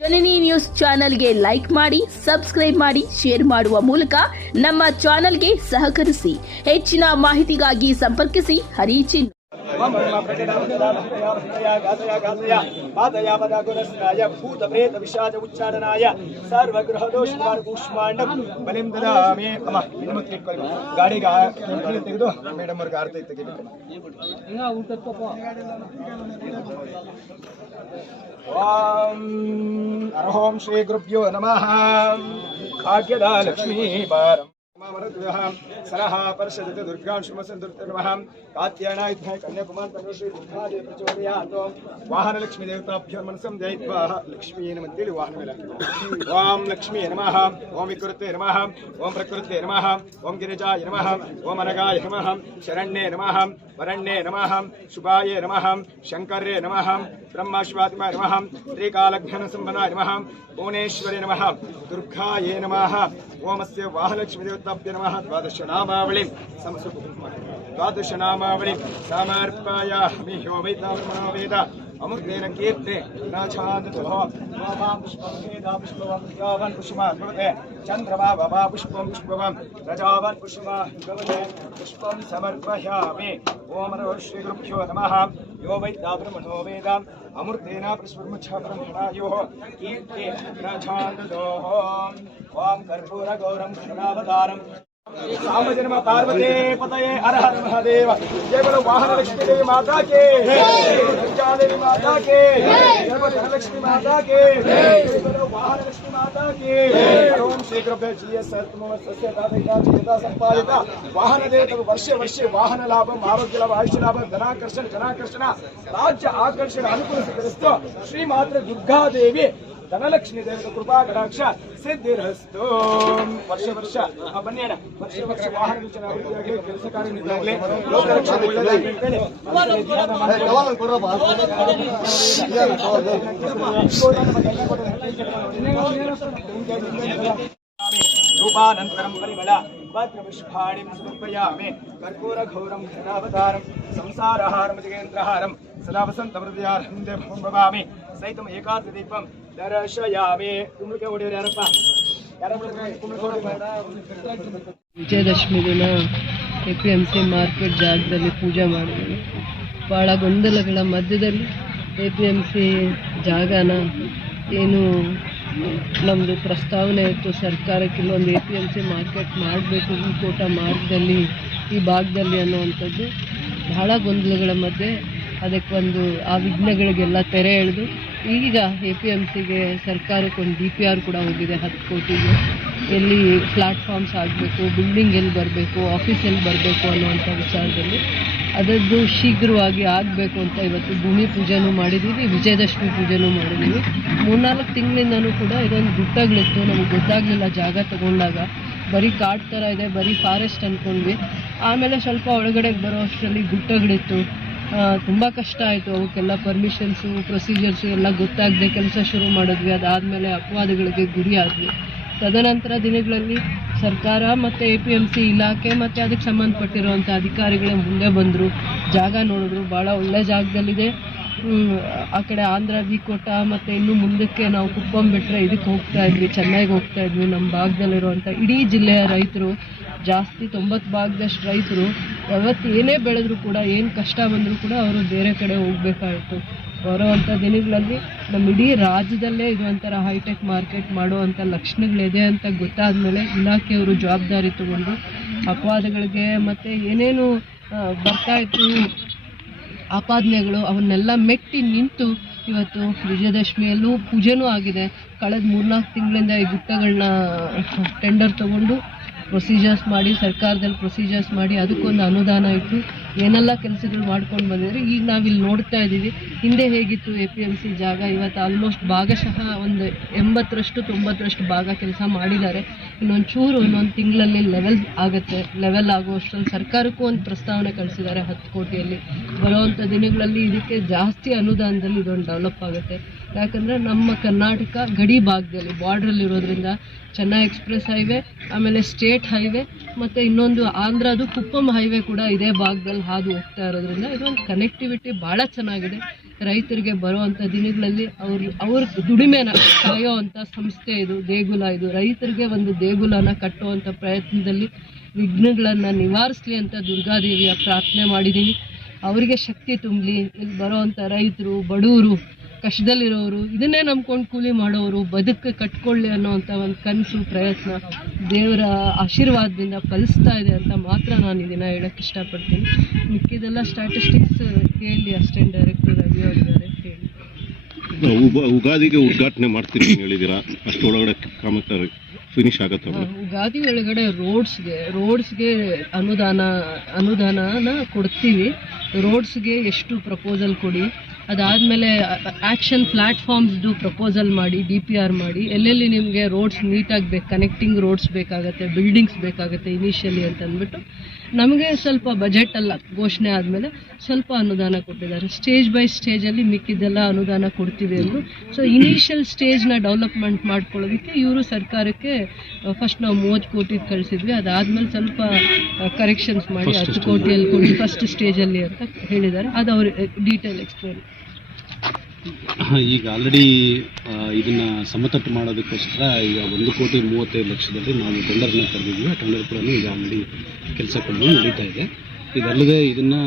ಜನನಿ news ಚಾನೆಲ್ಗೆ like ಮಾಡಿ, subscribe ಮಾಡಿ, ಶೇರ್ ಮಾಡುವ ಮೂಲಕ ನಮ್ಮ ಚಾನೆಲ್ಗೆ ಸಹಕರಿಸಿ. ಹೆಚ್ಚಿನ ಮಾಹಿತಿಗಾಗಿ ಸಂಪರ್ಕಿಸಿ ಹರಿಚಿನ್. ಭೂತ ಪ್ರೇತ ವಿಷಾದ ಉಚ್ಚಾರಣಾಯ ಸರ್ವಗ್ರಹ ದೋಷ ಕೂಷ್ಮಾಂಡಂ ಬಲಿಂ ದದಾಮಿ. ಅಮ್ಮ ಹೆಣ್ಮಕ್ಳು ಇಟ್ಕೊಳ್ಳಿ, ಗಾಡಿಗೆ ತೆಗೆದು ಮೇಡಮ್ ಅವ್ರಿಗೆ ಆರತಿ ತೆಗಿಬೇಕು. ಓಂ ಅರ್ಹೋಂ ಶ್ರೀ ಗುರುಭ್ಯೋ ನಮಃ. ಭಾಗ್ಯದ ಲಕ್ಷ್ಮೀ ಪಾರಂ ಸರಹ ಪರಿಷದ ದುರ್ಗಾಂಶುಮಸಂದುರ್ನಮಃ. ಕಾತ್ಯಾಯನಾಯುಧಾಯ ಕನ್ಯಾಕುಮಾರ ಶ್ರೀ ದುರ್ಗಾದೇವಿ ಪ್ರಚೋದಯಾತ್. ವಾಹನ ಲಕ್ಷ್ಮೀ ದೇವತಾಭ್ಯೋ ಮನಸಂ ಜಯಿತ್ವಾ ಲಕ್ಷ್ಮೀ ನಮಃ ವಾಹನ ಮೇಲೆ. ಓಂ ಲಕ್ಷ್ಮೀ ನಮಃ, ಓಂ ವಿಕೃತೆ ನಮಃ, ಓಂ ಪ್ರಕೃತೆ ನಮಃ, ಓಂ ಗಿರಿಜಾಯ ನಮಃ, ಓಂ ಅನಗಾಯ ನಮಃ, ಶರಣ್ಯೇ ನಮಃ, ವರಣ್ಯೇ ನಮಃ, ಶುಭಾಯ ನಮಃ, ಶಂಕರೇ ನಮಃ, ಬ್ರಹ್ಮಶ್ವಾತಿಮಾಯ ನಮಃ, ತ್ರಿಕಾಲಘ್ನ ಸಂಬಂಧಾಯ ನಮಃ, ಭುವನೇಶ್ವರಿ ನಮಃ, ದುರ್ಗಾಯೇ ನಮಃ. ಓಮಸ್ಯ ವಾಹಲಕ್ಷ್ಮೀ ದೇವತಾಭ್ಯ ನಮಃ. ದ್ವಾದಶ ನಾಮಾವಳಿ ಸಮರ್ಪಯಾಮಿ. ಹೋ ವೈತಾಮನೋ ವೇದ ಅಮೃತೇನ ಕೀರ್ತೆ ನಾಚಾಂತತಃ. ವಾಮಾಂ ಪುಷ್ಪಂ ವೇದ ಪುಷ್ಪವಂ ಯಾವನ್ ಪುಷ್ಪಮಾನ್ ಭವತೆ. ಚಂದ್ರಮಾ ವವಾ ಪುಷ್ಪಂ ಪುಷ್ಪವಂ ರಜಾವನ್ ಪುಷ್ಪಮಾನ್ ಭವತೆ. ಪುಷ್ಪಂ ಸಮರ್ಪಯಾಮಿ. ಓಂ ನಮೋ ಶ್ರೀ ಗುರುಭ್ಯೋ ನಮಃ. ಯೋ ವೈತಾಮನೋ ವೇದ ಅಮೃತೇನ ಪುಷ್ಪಮಚ್ಛ ಬ್ರಹ್ಮಣಾಯೋ ಕೀರ್ತೆ ನಾಚಾಂತತಃ. ಓಂ ಕರ್ಪೂರ ಗೌರಂ ಕರುಣಾವತಾರಂ सामजन्म पार्वती पतये हर हर महादेव. जय बोलो वाहन लक्ष्मी देवी माता के, जय देवी माता के, जय बोलो धनलक्ष्मी माता के, जय बोलो वाहन लक्ष्मी माता के. ओम श्री गुरुभ्यो जीएस सत्य दाता संपादिता वाहन देव वर्षे वर्षे वाहन लाभम आरोग्य लाभ आयुष्य लाभ धनाकर्षण जनाकर्षण राज्य आकर्षण अनुकूल सिद्धिरस्तु. श्री मात्र दुर्गा देवी ಧನಲಕ್ಷ್ಮೀ ದೇವರ ಕೃಪಾ ಕಟಾಕ್ಷ ಸಿದ್ಧಿರಸ್ತು. ವರ್ಷ ವರ್ಷ ಬನ್ನಿ ಅಣ್ಣ, ವರ್ಷ ವರ್ಷ ವಾಹನ ಅಭಿವೃದ್ಧಿಯಾಗಲಿ, ಕೆಲಸ ಕಾರ್ಯಗಳಾಗಲಿ, ಲೋಕರಕ್ಷಣೆ ಒಳ್ಳೆಯದಾಗಲಿ ಅಂತೇಳಿ ರೂಪಾನಂತರಂ ಪರಿಮಳ ಪತ್ರಪುಷ್ಪಾಣಿ ಸಮರ್ಪಯಾಮಿ. ಕರ್ಪೂರ ಘೌರಂ ಘನಾವತಾರಂ ಸಂಸಾರಹಾರಂ ಜಗೇಂದ್ರಹಾರಂ ಸದಾ ವಸಂತ ಹೃದಯಾರ್ಹಂ ದೇವಂ ಭವಾಮಿ. ಸಹಿತಂ ಏಕಾಂತ ದೀಪಂ ದರ್ಶಯಾಮಿ. ಕುಂಬಳಕಾಯಿ ಹೊಡೆಯೋರು ಯಾರಪ್ಪ? ವಿಜಯದಶಮಿ ದಿನ APMC ಮಾರ್ಕೆಟ್ ಜಾಗದಲ್ಲಿ ಪೂಜೆ ಮಾಡಿದ್ವಿ. ಭಾಳ ಗೊಂದಲಗಳ ಮಧ್ಯದಲ್ಲಿ APMC ಜಾಗನ ಏನು ನಮ್ಮದು ಪ್ರಸ್ತಾವನೆ ಇತ್ತು ಸರ್ಕಾರಕ್ಕೆ, ಇಲ್ಲೊಂದು APMC ಮಾರ್ಕೆಟ್ ಮಾಡಬೇಕು ಈ ಕೋಟ ಮಾರ್ಗದಲ್ಲಿ, ಈ ಭಾಗದಲ್ಲಿ ಅನ್ನುವಂಥದ್ದು ಬಹಳ ಗೊಂದಲಗಳ ಮಧ್ಯೆ ಅದಕ್ಕೊಂದು ಆ ವಿಘ್ನಗಳಿಗೆಲ್ಲ ತೆರೆ ಎಳೆದು ಈಗ APMCಗೆ ಸರ್ಕಾರಕ್ಕೊಂದು DPR ಕೂಡ ಹೋಗಿದೆ 10 ಕೋಟಿಗೆ. ಎಲ್ಲಿ ಪ್ಲಾಟ್ಫಾರ್ಮ್ಸ್ ಆಗಬೇಕು, ಬಿಲ್ಡಿಂಗ್ ಎಲ್ಲಿ ಬರಬೇಕು, ಆಫೀಸ್ ಎಲ್ಲಿ ಬರಬೇಕು ಅನ್ನುವಂಥ ವಿಚಾರದಲ್ಲಿ ಅದರದ್ದು ಶೀಘ್ರವಾಗಿ ಆಗಬೇಕು ಅಂತ ಇವತ್ತು ಭೂಮಿ ಪೂಜೆನೂ ಮಾಡಿದ್ದೀವಿ, ವಿಜಯದಶಮಿ ಪೂಜೆನೂ ಮಾಡಿದ್ದೀವಿ. 3-4 ತಿಂಗಳಿಂದನೂ ಕೂಡ ಇದೊಂದು ಗುಟ್ಟಗಳಿತ್ತು, ನಮಗೆ ಗೊತ್ತಾಗಲಿಲ್ಲ ಜಾಗ ತಗೊಂಡಾಗ. ಬರೀ ಕಾಡು ಥರ ಇದೆ, ಬರೀ ಫಾರೆಸ್ಟ್ ಅಂದ್ಕೊಂಡ್ವಿ. ಆಮೇಲೆ ಸ್ವಲ್ಪ ಒಳಗಡೆಗೆ ಬರೋ ಅಷ್ಟರಲ್ಲಿ ಗುಟ್ಟಗಳಿತ್ತು. ತುಂಬ ಕಷ್ಟ ಆಯಿತು, ಅವಕ್ಕೆಲ್ಲ ಪರ್ಮಿಷನ್ಸು ಪ್ರೊಸೀಜರ್ಸು ಎಲ್ಲ ಗೊತ್ತಾಗದೆ ಕೆಲಸ ಶುರು ಮಾಡಿದ್ವಿ. ಅದಾದಮೇಲೆ ಅಪವಾದಗಳಿಗೆ ಗುರಿ ಆದ್ವಿ. ತದನಂತರ ದಿನಗಳಲ್ಲಿ ಸರ್ಕಾರ ಮತ್ತು APMC ಇಲಾಖೆ ಮತ್ತು ಅದಕ್ಕೆ ಸಂಬಂಧಪಟ್ಟಿರುವಂಥ ಅಧಿಕಾರಿಗಳೇ ಮುಂದೆ ಬಂದರು, ಜಾಗ ನೋಡಿದ್ರು. ಭಾಳ ಒಳ್ಳೆ ಜಾಗದಲ್ಲಿದೆ. ಆ ಕಡೆ ಆಂಧ್ರ ವಿಕೋಟ ಮತ್ತು ಇನ್ನು ಮುಂದಕ್ಕೆ ನಾವು ಕುಪ್ಪಂ ಬಿಟ್ಟರೆ ಇದಕ್ಕೆ ಹೋಗ್ತಾ ಇದ್ವಿ, ಚೆನ್ನೈಗೆ ಹೋಗ್ತಾ ಇದ್ವಿ. ನಮ್ಮ ಭಾಗದಲ್ಲಿರುವಂಥ ಇಡೀ ಜಿಲ್ಲೆಯ ರೈತರು ಜಾಸ್ತಿ 90 ಭಾಗದಷ್ಟು ರೈತರು ಯಾವತ್ತು ಏನೇ ಬೆಳೆದ್ರು ಕೂಡ, ಏನು ಕಷ್ಟ ಬಂದರೂ ಕೂಡ ಅವರು ಬೇರೆ ಕಡೆ ಹೋಗಬೇಕಾಯಿತು. ಬರೋವಂಥ ದಿನಗಳಲ್ಲಿ ನಮ್ಮ ಇಡೀ ರಾಜ್ಯದಲ್ಲೇ ಇದು ಒಂಥರ ಹೈಟೆಕ್ ಮಾರ್ಕೆಟ್ ಮಾಡುವಂಥ ಲಕ್ಷಣಗಳಿದೆ ಅಂತ ಗೊತ್ತಾದ ಮೇಲೆ ಇಲಾಖೆಯವರು ಜವಾಬ್ದಾರಿ ತಗೊಂಡು ಅಪವಾದಗಳಿಗೆ ಮತ್ತು ಏನೇನು ಬರ್ತಾಯಿತ್ತು ಆಪಾದನೆಗಳು ಅವನ್ನೆಲ್ಲ ಮೆಟ್ಟಿ ನಿಂತು ಇವತ್ತು ವಿಜಯದಶಮಿಯಲ್ಲೂ ಪೂಜೆನೂ ಆಗಿದೆ. ಕಳೆದ 3-4 ತಿಂಗಳಿಂದ ಈ ಗುಟ್ಟಗಳನ್ನ ಟೆಂಡರ್ ತೊಗೊಂಡು ಪ್ರೊಸೀಜರ್ಸ್ ಮಾಡಿ, ಸರ್ಕಾರದಲ್ಲಿ ಪ್ರೊಸೀಜರ್ಸ್ ಮಾಡಿ ಅದಕ್ಕೊಂದು ಅನುದಾನ ಇಟ್ಟು ಏನೆಲ್ಲ ಕೆಲಸಗಳು ಮಾಡ್ಕೊಂಡು ಬಂದಿದ್ದಾರೆ. ಈಗ ನಾವಿಲ್ಲಿ ನೋಡ್ತಾ ಇದ್ದೀವಿ ಹಿಂದೆ ಹೇಗಿತ್ತು APMC ಜಾಗ. ಇವತ್ತು ಆಲ್ಮೋಸ್ಟ್ ಭಾಗಶಃ ಒಂದು 80-90 ಭಾಗ ಕೆಲಸ ಮಾಡಿದ್ದಾರೆ. ಇನ್ನೊಂದು ತಿಂಗಳಲ್ಲಿ ಲೆವೆಲ್ ಆಗುವಷ್ಟರಲ್ಲಿ ಸರ್ಕಾರಕ್ಕೂ ಒಂದು ಪ್ರಸ್ತಾವನೆ ಕಳಿಸಿದ್ದಾರೆ 10 ಕೋಟಿಯಲ್ಲಿ. ಬರುವಂಥ ದಿನಗಳಲ್ಲಿ ಇದಕ್ಕೆ ಜಾಸ್ತಿ ಅನುದಾನದಲ್ಲಿ ಇದೊಂದು ಡೆವಲಪ್ ಆಗುತ್ತೆ. ಯಾಕಂದರೆ ನಮ್ಮ ಕರ್ನಾಟಕ ಗಡಿ ಭಾಗದಲ್ಲಿ ಬಾರ್ಡ್ರಲ್ಲಿರೋದ್ರಿಂದ ಚೆನ್ನೈ ಎಕ್ಸ್ಪ್ರೆಸ್ ಹೈವೇ, ಆಮೇಲೆ ಸ್ಟೇಟ್ ಹೈವೇ ಮತ್ತು ಇನ್ನೊಂದು ಆಂಧ್ರದು ಕುಪ್ಪಂ ಹೈವೇ ಕೂಡ ಇದೇ ಭಾಗದಲ್ಲಿ ಹಾದು ಹೋಗ್ತಾ ಇರೋದ್ರಿಂದ ಇದೊಂದು ಕನೆಕ್ಟಿವಿಟಿ ಭಾಳ ಚೆನ್ನಾಗಿದೆ. ರೈತರಿಗೆ ಬರುವಂಥ ದಿನಗಳಲ್ಲಿ ಅವ್ರ ದುಡಿಮೆನ ಕಾಯೋವಂಥ ಸಂಸ್ಥೆ ಇದು, ದೇಗುಲ ಇದು. ರೈತರಿಗೆ ಒಂದು ದೇಗುಲನ ಕಟ್ಟುವಂಥ ಪ್ರಯತ್ನದಲ್ಲಿ ವಿಘ್ನಗಳನ್ನು ನಿವಾರಿಸಲಿ ಅಂತ ದುರ್ಗಾದೇವಿಯ ಪ್ರಾರ್ಥನೆ ಮಾಡಿದ್ದೀನಿ. ಅವರಿಗೆ ಶಕ್ತಿ ತುಂಬಲಿ. ಇಲ್ಲಿ ಬರೋವಂಥ ರೈತರು, ಬಡವರು, ಕಷ್ಟದಲ್ಲಿರೋರು, ಇದನ್ನೇ ನಂಬ್ಕೊಂಡು ಕೂಲಿ ಮಾಡೋರು ಬದುಕು ಕಟ್ಕೊಳ್ಳಿ ಅನ್ನೋವಂಥ ಒಂದು ಕನಸು, ಪ್ರಯತ್ನ ದೇವರ ಆಶೀರ್ವಾದದಿಂದ ಫಲಿಸ್ತಾ ಇದೆ ಅಂತ ಮಾತ್ರ ನಾನು ಇದನ್ನು ಹೇಳೋಕ್ಕೆ ಇಷ್ಟಪಡ್ತೀನಿ. ಮಿಕ್ಕಿದೆಲ್ಲ ಸ್ಟ್ಯಾಟಿಸ್ಟಿಕ್ಸ್ ಹೇಳಿ ಅಸಿಸ್ಟೆಂಟ್ ಡೈರೆಕ್ಟರ್ ರವಿ ಅವರಿದ್ದಾರೆ, ಹೇಳಿ. ಉಗಾದಿಗೆ ಉದ್ಘಾಟನೆ ಮಾಡ್ತೀನಿ ಹೇಳಿದ್ದೀರಾ, ಅಷ್ಟೊಳಗಡೆ ಕಾಮಗಾರಿ ಫಿನಿಶ್ ಆಗುತ್ತೆ? ಉಗಾದಿ ಒಳಗಡೆ ರೋಡ್ಸ್ಗೆ ಅನುದಾನನ ಕೊಡ್ತೀವಿ. ರೋಡ್ಸ್ಗೆ ಎಷ್ಟು ಪ್ರಪೋಸಲ್ ಕೊಡಿ, ಅದಾದಮೇಲೆ ಆ್ಯಕ್ಷನ್ ಪ್ಲ್ಯಾಟ್ಫಾರ್ಮ್ಸ್ದು ಪ್ರಪೋಸಲ್ ಮಾಡಿ, DPR ಮಾಡಿ, ಎಲ್ಲೆಲ್ಲಿ ನಿಮಗೆ ರೋಡ್ಸ್ ನೀಟಾಗಿ ಕನೆಕ್ಟಿಂಗ್ ರೋಡ್ಸ್ ಬೇಕಾಗುತ್ತೆ, ಬಿಲ್ಡಿಂಗ್ಸ್ ಬೇಕಾಗುತ್ತೆ ಇನಿಷಿಯಲಿ ಅಂತ ಅಂದ್ಬಿಟ್ಟು ನಮಗೆ ಸ್ವಲ್ಪ ಬಜೆಟಲ್ಲ ಘೋಷಣೆ ಆದಮೇಲೆ ಸ್ವಲ್ಪ ಅನುದಾನ ಕೊಟ್ಟಿದ್ದಾರೆ. ಸ್ಟೇಜ್ ಬೈ ಸ್ಟೇಜಲ್ಲಿ ಮಿಕ್ಕಿದ್ದೆಲ್ಲ ಅನುದಾನ ಕೊಡ್ತೀವಿ ಅಂದರು. ಸೊ ಇನಿಷಿಯಲ್ ಸ್ಟೇಜ್ನ ಡೆವಲಪ್ಮೆಂಟ್ ಮಾಡ್ಕೊಳ್ಳೋದಕ್ಕೆ ಇವರು ಸರ್ಕಾರಕ್ಕೆ ಫಸ್ಟ್ ನಾವು 30 ಕೋಟಿ ಕಳಿಸಿದ್ವಿ. ಅದಾದಮೇಲೆ ಸ್ವಲ್ಪ ಕರೆಕ್ಷನ್ಸ್ ಮಾಡಿ 10 ಕೋಟಿಯಲ್ಲಿ ಕೊಡಿ ಫಸ್ಟ್ ಸ್ಟೇಜಲ್ಲಿ ಅಂತ ಹೇಳಿದ್ದಾರೆ. ಅದು ಅವರು ಡೀಟೇಲ್ ಎಕ್ಸ್ಪ್ಲೇನ್. ಈಗ ಆಲ್ರೆಡಿ ಇದನ್ನ ಸಮತಟ್ಟು ಮಾಡೋದಕ್ಕೋಸ್ಕರ ಈಗ 1,35,00,000 ನಾವು ಟೆಂಡರ್ನ ಕರೆದಿದ್ವಿ. ಆ ಟೆಂಡರ್ ಕೂಡ ಈಗ ಆಲ್ರೆಡಿ ಕೆಲಸಗಳು ನಡೀತಾ ಇದೆ. ಇದಲ್ಲದೆ ಇದನ್ನು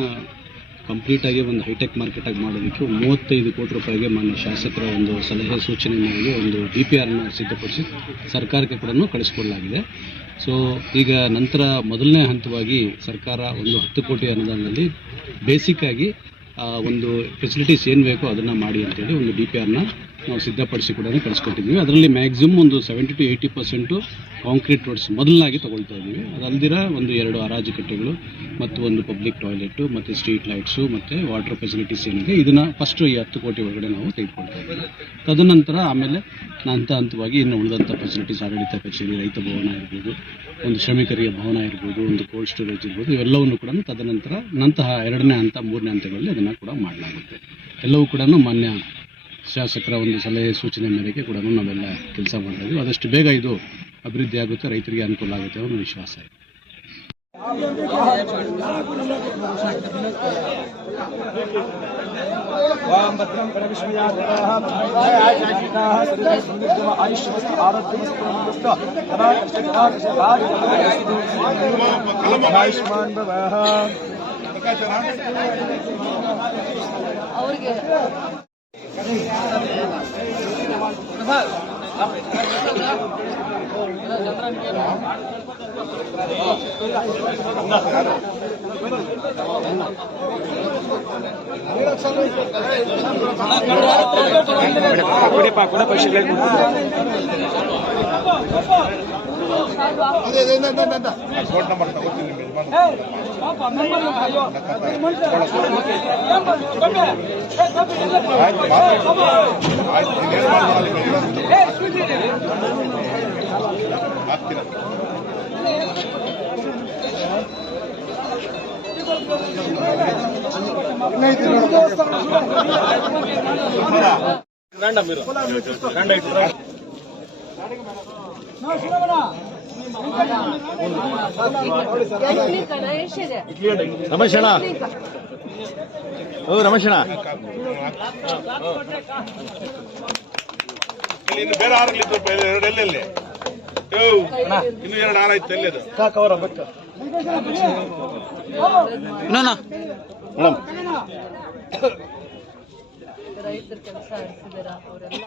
ಕಂಪ್ಲೀಟಾಗಿ ಒಂದು ಹೈಟೆಕ್ ಮಾರ್ಕೆಟಾಗಿ ಮಾಡೋದಕ್ಕೆ 35 ಕೋಟಿ ರೂಪಾಯಿಗೆ ಮಾನ್ಯ ಶಾಸಕರ ಒಂದು ಸಲಹೆ ಸೂಚನೆ ಮೇರೆಗೆ ಒಂದು DPRನ ಸಿದ್ಧಪಡಿಸಿ ಸರ್ಕಾರಕ್ಕೆ ಕೂಡ ಕಳಿಸ್ಕೊಡಲಾಗಿದೆ. ಸೊ ಈಗ ನಂತರ ಮೊದಲನೇ ಹಂತವಾಗಿ ಸರ್ಕಾರ ಒಂದು 10 ಕೋಟಿ ಅನುದಾನದಲ್ಲಿ ಬೇಸಿಕ್ಕಾಗಿ ಒಂದು ಫೆಸಿಲಿಟೀಸ್ ಏನು ಬೇಕೋ ಅದನ್ನು ಮಾಡಿ ಅಂತೇಳಿ ಒಂದು DPRನ ನಾವು ಸಿದ್ಧಪಡಿಸಿ ಕೂಡ ಕಳಿಸ್ಕೊಟ್ಟಿದ್ದೀವಿ. ಅದರಲ್ಲಿ ಮ್ಯಾಕ್ಸಿಮಮ್ ಒಂದು 70 to 80% ಕಾಂಕ್ರೀಟ್ ರೋಡ್ಸ್ ಮೊದಲನಾಗಿ ತೊಗೊಳ್ತಾ ಇದ್ದೀವಿ. ಅದಲ್ದಿರ ಒಂದು 2 ಹರಾಜು ಕಟ್ಟೆಗಳು ಮತ್ತು ಒಂದು ಪಬ್ಲಿಕ್ ಟಾಯ್ಲೆಟು ಮತ್ತು ಸ್ಟ್ರೀಟ್ ಲೈಟ್ಸು ಮತ್ತು ವಾಟರ್ ಫೆಸಿಲಿಟೀಸ್ ಏನಿದೆ ಇದನ್ನು ಫಸ್ಟು ಈ 10 ಕೋಟಿ ಒಳಗಡೆ ನಾವು ತೆಗೆದುಕೊಳ್ತಾ ಇದ್ದೀವಿ. ತದನಂತರ ಆಮೇಲೆ ಹಂತವಾಗಿ ಇನ್ನು ಉಳಿದಂಥ ಫೆಸಿಲಿಟೀಸ್, ಆಡಳಿತ ಕಚೇರಿ, ರೈತ ಭವನ ಇರ್ಬೋದು, ಒಂದು ಶ್ರಮಿಕರಿಗೆ ಭವನ ಇರ್ಬೋದು, ಒಂದು ಕೋಲ್ಡ್ ಸ್ಟೋರೇಜ್ ಇರ್ಬೋದು, ಇವೆಲ್ಲವನ್ನು ಕೂಡ ತದನಂತರ 2ನೇ ಹಂತ 3ನೇ ಹಂತಗಳಲ್ಲಿ ಅದನ್ನು ಕೂಡ ಮಾಡಲಾಗುತ್ತೆ. ಎಲ್ಲವೂ ಕೂಡ ಮಾನ್ಯ ಶಾಸಕರ ಒಂದು ಸಲಹೆ ಸೂಚನೆ ಮೇರೆಗೆ ಕೂಡ ನಾವೆಲ್ಲ ಕೆಲಸ ಮಾಡ್ತಾ ಇದ್ದೀವಿ. ಆದಷ್ಟು ಬೇಗ ಇದು ಅಭಿವೃದ್ಧಿ ಆಗುತ್ತೆ, ರೈತರಿಗೆ ಅನುಕೂಲ ಆಗುತ್ತೆ ಅನ್ನೋ ವಿಶ್ವಾಸ ಇದೆ. ಅವರಿಗೆ ರಮೇಶಣ್ಣ, ರಮೇಶಣ್ಣ ಇನ್ನು ಬೇರೆ ಆರ್ಲಿದ್ದು ಎಲ್ಲೆಲ್ಲಿ ಇನ್ನು 2 ಆರ್ ಆಯ್ತು ಎಲ್ಲದು ಕಾಕವರ ಬೆಕ್ಕ ರೈತರ ಕೆಲಸ ಆಡಿಸಿದಾರ ಅವರೆಲ್ಲ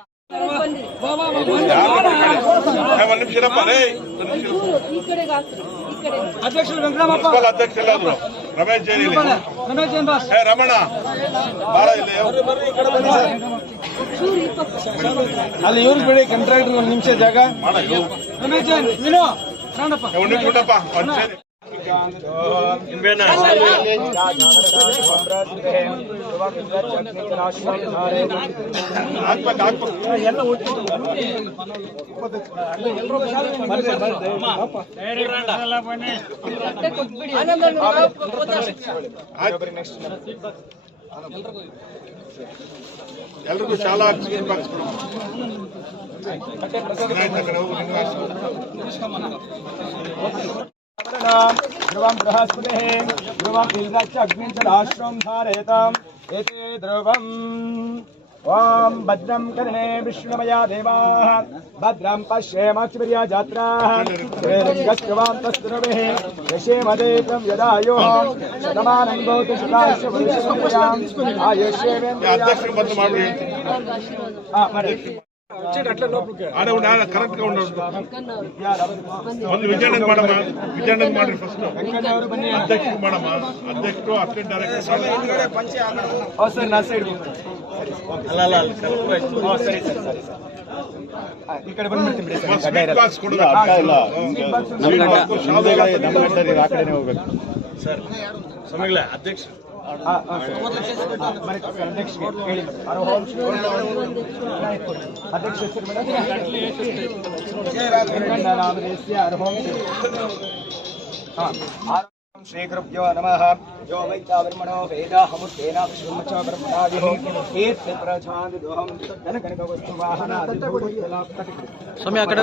ಒಂದು ನಿಮಿಷ ಈ ಕಡೆಗೆ ಮುನ್ಸಿಪಲ್ ಅಧ್ಯಕ್ಷ ಎಲ್ಲಾದ್ರು ರಮೇಶ್ ಜೈನ್ ರಮಣ ಬಾಳ ಇಲ್ಲಿ ಅಲ್ಲಿ ಇವ್ರಿಗೆ ಬಿಡಿ ಕಾಂಟ್ರಾಕ್ಟರ್ 1 ನಿಮಿಷ ಜಾಗ ಬಿಡಪ್ಪ ಎಲ್ರಿಗೂ ಶಾಲಾ ಧ್ರುವಂ ಬೃಹಸ್ಪತಿ ಧ್ರುವಂ ಇಂದ್ರಾಕ್ಷ ಅಗ್ನಿಂಚರಾಶ್ರಂ ಧಾರಯತಾಂ एते ध्रुवम् ॐ भद्रं कर्णे विष्णुमया देवाः भद्रं पश्येमाक्षिपर्या जात्राः श्रेरङ्गस्कृवान्तस्त्रवेः यशेमदेकं यदायोः शतमानं भवति शतायुष्यं ಅಧ್ಯಕ್ಷರು ಬಂದು ಮಾಡಿ ಕರೆಕ್ಟ್ ಒಂದು ವಿಚಾರಣೆ ಮಾಡಮ್ಮ, ವಿಚಾರಣೆ ಮಾಡ್ರಿ ಫಸ್ಟ್. ಅಧ್ಯಕ್ಷರು ಮಾಡಮ್ಮ, ಅಧ್ಯಕ್ಷರು ಅಸಿಸ್ಟೆಂಟ್ ಡೈರೆಕ್ಟರ್ ಸರ್ ನಾ ಸೈಡ್ ಸರಿ ಈ ಕಡೆ ಬಂದ್ಬಿಡ್ತೀನಿ ಬಿಡಿ ಬಾಕ್ಸ್ ಕೊಡೋದು ಹೋಗ್ಬೇಕು ಸರ್. ಸಮಯಗಳ ಅಧ್ಯಕ್ಷ ಅಧ್ಯಕ್ಷ ಹೇಳಿ ಅಧ್ಯಕ್ಷ ಹೆಸರು ಮೇಡಮ್ ಶ್ರೀ ಗುರುಭ್ಯೋ ನಮಃ ಯೋ ವೈತಾವರ್ಮಣೋ ವೇದಾಹಮುತ್ತೇನ ವಿಶ್ವಮಚ ಬ್ರಹ್ಮಣಾದಿಹೋ ಏತ್ಯ ಪ್ರಜಾದಿದೋಹಂ ಧನಕನಕ ವಸ್ತು ವಾಹನ ಸ್ವಾಮಿ ಆ ಕಡೆ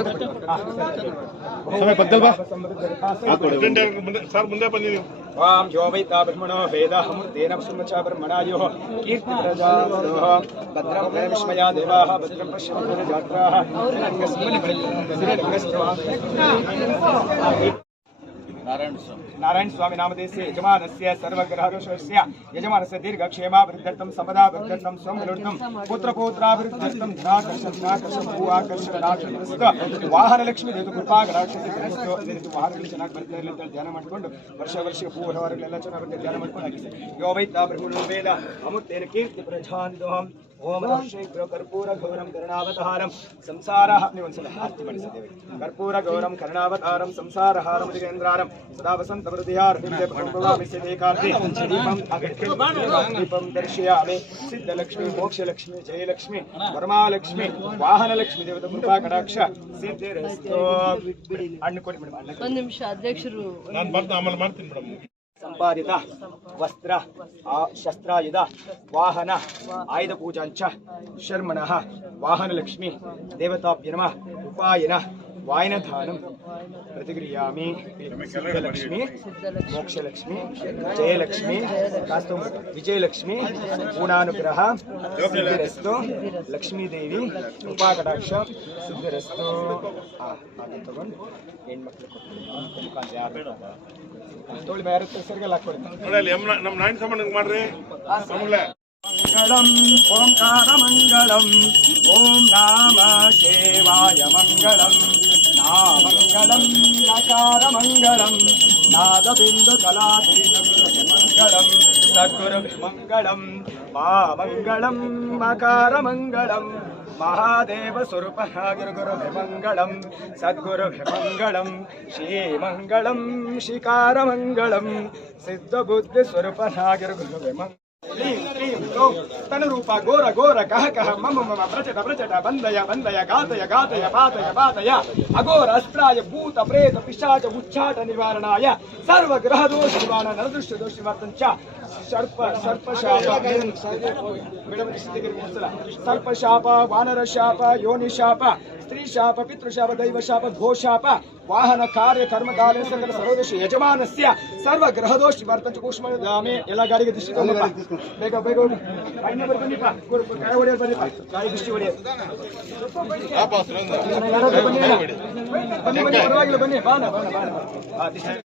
ಸರ್ ಮುಂದೆ ಬನ್ನಿ ನೀವು. ವಾಂ ಯೋ ವೈತಾವರ್ಮಣೋ ವೇದಾಹಮುತ್ತೇನ ವಿಶ್ವಮಚ ಬ್ರಹ್ಮಣಾದಿಹೋ ಕೀರ್ತಿ ಪ್ರಜಾದಿದೋಹಂ ಭದ್ರಂ ವಿಶ್ಮಯಾ ದೇವಾಃ ಭದ್ರಂ ಪಶ್ಯಂತು ಜಾತ್ರಾಃ नारायण स्वामी नामधेयस्य यजमानस्य सर्वग्रहदोषस्य यजमानस्य दीर्घक्षेमाभिवृद्ध्यर्थं समदा वृद्ध्यर्थं स्वमलुर्थं पुत्रपौत्राभिवृद्ध्यर्थं धनाकर्षण भूआकर्षण राक्षसस्त ವಾಹನಲಕ್ಷ್ಮಿ ದೇವತೆ ಕೃಪಾಕಟಾಕ್ಷತೆ ವಾಹನಗಳು ಚೆನ್ನಾಗಿ ಬರ್ತಾ ಇರಲಿ ಅಂತ ಧ್ಯಾನ ಮಾಡಿಕೊಂಡು ವರ್ಷ ಭೂ ವ್ಯವಹಾರಗಳೆಲ್ಲ ಚೆನ್ನಾಗಿ ಬರ್ತಾ ಧ್ಯಾನ ಮಾಡ್ಕೊಂಡು ಹಾಕಿ ಯೋ ವೈತಾ ಬ್ರಹ್ಮಣೋ ವೇದ ಅಮೃತೇನ ಕೀರ್ತಿ ಪ್ರಜಾಂದೋಹಂ ಓಂ ಶೀಘ್ರ ಕರ್ಪೂರ ಗೌರಂ ಕರ್ಣಾವತಾರಂ ಸಂಸಾರಹಾರಂ ಒಂದ್ಸಲ ಆರತಿ ಮಾಡಿಸಿದ್ದೇವೆ ಕರ್ಪೂರ ಗೌರಂ ಕರ್ಣಾವತಾರಂ ಸಂಸಾರಹಾರಂ ದಿಗೇಂದ್ರಾರಂ ಸದಾ ವಸಂತ ದೀಪಂ ದರ್ಶಯಾಮಿ ಸಿದ್ಧಲಕ್ಷ್ಮಿ ಮೋಕ್ಷಲಕ್ಷ್ಮಿ ಜಯಲಕ್ಷ್ಮಿ ವರಮಾಲಕ್ಷ್ಮಿ ವಾಹನಲಕ್ಷ್ಮಿ ದೇವತ ಕೃಪಾ ಕಟಾಕ್ಷ ಸಿದ್ಧಿರಸ್ತು. ಹಣ್ಣು ಕೊಡಿ ಮೇಡಮ್. ಒಂದು ನಿಮಿಷ ಅಧ್ಯಕ್ಷರು ನಾನು ಬರ್ದು ಆಮೇಲೆ ಮಾಡ್ತೀನಿ ಮೇಡಮ್. ಸಂಪಾದಿತ ವಸ್ತ್ರ ಶಸ್ತ್ರಾಯುಧ ವಾಹನ ಆಯುಧ ಪೂಜಾಂಚ ಶರ್ಮಣಃ ವಾಹನಲಕ್ಷ್ಮಿ ದೇವತಾಭ್ಯ ನಮಃ ಉಪಾಯನ ವಾಯನಧಾನಂ ಪ್ರತಿಕ್ರಿಯಾಮಿ ಸಿದ್ಧಲಕ್ಷ್ಮಿ ಮೋಕ್ಷಲಕ್ಷ್ಮಿ ಜಯಲಕ್ಷ್ಮಿ ವಿಜಯಲಕ್ಷ್ಮಿ ಪೂರ್ಣಾನುಗ್ರಹ ಸಿದ್ಧಿರಸ್ತು ಲಕ್ಷ್ಮೀದೇವಿ ಕೃಪಾಕಟಾಕ್ಷ ಸಿದ್ಧಿರಸ್ತು. ಹಾಗೆ ತಗೊಂಡು ಹೆಣ್ಮಕ್ಳು ತೋಳಿ ಬೇರೆ ಹೆಸರಿಗೆಲ್ಲ ಹಾಕೊಡಿ. ನೋಡಿ ನಮ್ಮ ನಾಯಿನ ಸಾಮಾನು ಮಾಡ್ರಿ. ಮಂಗಳಂ ಓಂಕಾರ ಮಂಗಳಂ ಓಂ ನಾಮ ಶಿವಾಯ ಮಂಗಳಂ ನಾಮಂಗಳಂ ನಕಾರ ಮಂಗಳಂ ನಾದಬಿಂದು ಕಲಾತೀತ ಮಂಗಳಂ ಸದ್ಗುರು ಮಂಗಳಂ ಮಾಮಂಗಳಂ ಮಕಾರ ಮಂಗಳಂ ಮಹಾದೇವ ಸ್ವರೂಪ ಗುರು ಮಂಗಳಂ ಸದ್ಗುರು ಮಂಗಳಂ ಶ್ರೀಮಂಗಳಂ ಶ್ರೀಕಾರ ಮಂಗಳಂ ಸಿದ್ಧ ಬುದ್ಧಿ ಸ್ವರೂಪ ಗುರು ತನುರೂಪ ಘೋರ ಘೋರ ಕಹ ಕಹ ಮಮ ಮಮ ಪ್ರಚಟ ಪ್ರಚಟ ಬಂದಯ ಬಂದಯ ಗಾತಯ ಗಾತಯ ಪಾತಯ ಪಾತಯ ಅಘೋರ ಅಸ್ತ್ರಾಯ ಭೂತ ಪ್ರೇತ ಪಿಶಾಚ ಉಚ್ಚಾಟ ನಿವಾರಣಾಯ ಸರ್ವ ಗ್ರಹ ದೋಷ ನಿವಾರಣ ನರದೃಷ್ಟ ದೋಷ ನಿವಾರ್ತಂಚ ಸರ್ಪ ಶಾಪ ಸರ್ಪ ಶಾಪ ವಾನರ ಶಾಪ ಯೋನಿ ಶಾಪ ಸ್ತ್ರೀ ಶಾಪ ಪಿತೃಶಾಪ ದೈವ ಶಾಪ ಘೋಷಾಪ ವಾಹನ ಕಾರ್ಯ ಕರ್ಮ ಕಾಲ ಸಕಲ ಸರ್ವದೋಷ ಯಜಮಾನಸ್ಯ ಸರ್ವ ಗ್ರಹದೋಷ ನಿವಾರ್ತಂಚ ಕೂಷ್ಮ ದಾಮೆ ಎಲ್ಲ ಗಾಡಿಗೆ ದೃಷ್ಟಿ ಬೇಗ ಬೇಗ ಬನ್ನಿಪ್ಪ ಕೈ ಹೊಡೆಯೋದು ಬನ್ನಿಪ್ಪ ಗಾಡಿ ದೃಷ್ಟಿ ಹೊಡೆಯೋದು ಬನ್ನಿ ಪರವಾಗಿಲ್ಲ ಬನ್ನಿ ಬಾಣ ಬಾಣ ಬಾಣ